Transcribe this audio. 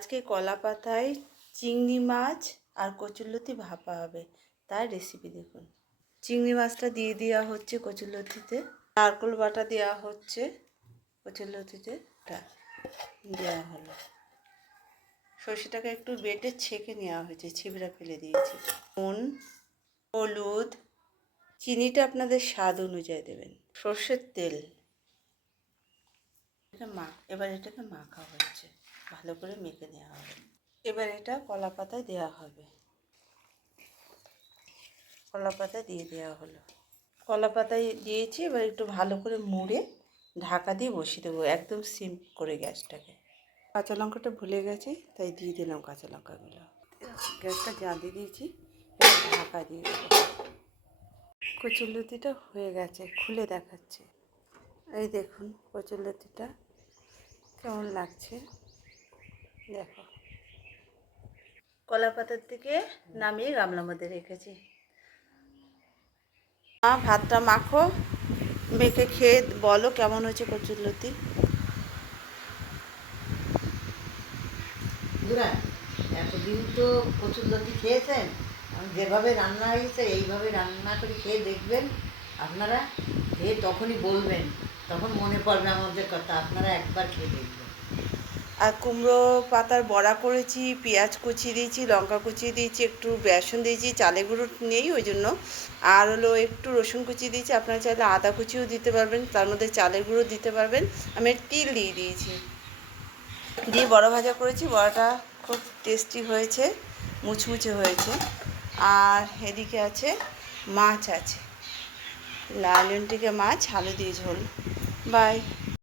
আজকে কলা পাতায় চিংড়ি মাছ আর কচুরলতি ভাপা হবে, তার রেসিপি দেখুন। চিংড়ি মাছটা দিয়ে দেওয়া হচ্ছে কচুরলতিতে, নারকেল বাটা দেওয়া হচ্ছে কচুরলতিতে, দেওয়া হলো। সর্ষেটাকে একটু বেটে ছেঁকে নেওয়া হয়েছে, ছিবড়া ফেলে দিয়েছি। নুন, হলুদ, চিনিটা আপনাদের স্বাদ অনুযায়ী দেবেন, সর্ষের তেল। এবার এটাকে মাখা হচ্ছে, ভালো করে মেখে নেওয়া হবে। এবার এটা কলা পাতায় দেওয়া হবে, কলা পাতায় দিয়ে দেওয়া হলো। কলা পাতায় দিয়েছি, এবার একটু ভালো করে মুড়ে ঢাকা দিয়ে বসিয়ে দেবো, একদম সিম করে গ্যাসটাকে। কাঁচা লঙ্কাটা ভুলে গেছি, তাই দিয়ে দিলাম কাঁচা লঙ্কাগুলো। গ্যাসটা জ্বালিয়ে দিয়েছি, এবার ঢাকা দিয়ে দেবো। কচুরলতিটা হয়ে গেছে, খুলে দেখাচ্ছে। এই দেখুন কচুরলতিটা কেমন লাগছে, দেখো। কলা পাতার থেকে নামিয়ে গামলার মধ্যে রেখেছি। ভাতটা মাখো, মেখে খেয়ে বলো কেমন হয়েছে কচুরলতি। এতদিন তো কচুরলতি খেয়েছেন, যেভাবে রান্না হয়েছে এইভাবে রান্না করে খেয়ে দেখবেন আপনারা। খেয়ে তখনই বলবেন, তখন মনে পড়বে আমাদের কথা। আপনারা একবার খেয়ে দেখবেন। আর কুমড়ো পাতার বড়া করেছি, পেঁয়াজ কুচিয়ে দিয়েছি, লঙ্কা কুচিয়ে দিয়েছি, একটু বেসন দিয়েছি, চালের গুঁড়ো নেই ওই জন্য। আর হলো একটু রসুন কুচিয়ে দিয়েছি, আপনারা চাইলে আদা কুচিও দিতে পারবেন, তার মধ্যে চালের গুঁড়ো দিতে পারবেন। আমি তিল দিয়ে দিয়েছি, দিয়ে বড়া ভাজা করেছি। বড়াটা খুব টেস্টি হয়েছে, মুচমুচে হয়েছে। আর এদিকে আছে মাছ আছে, লাল টিকে মাছ, আলু দিয়ে ঝোল। বাই।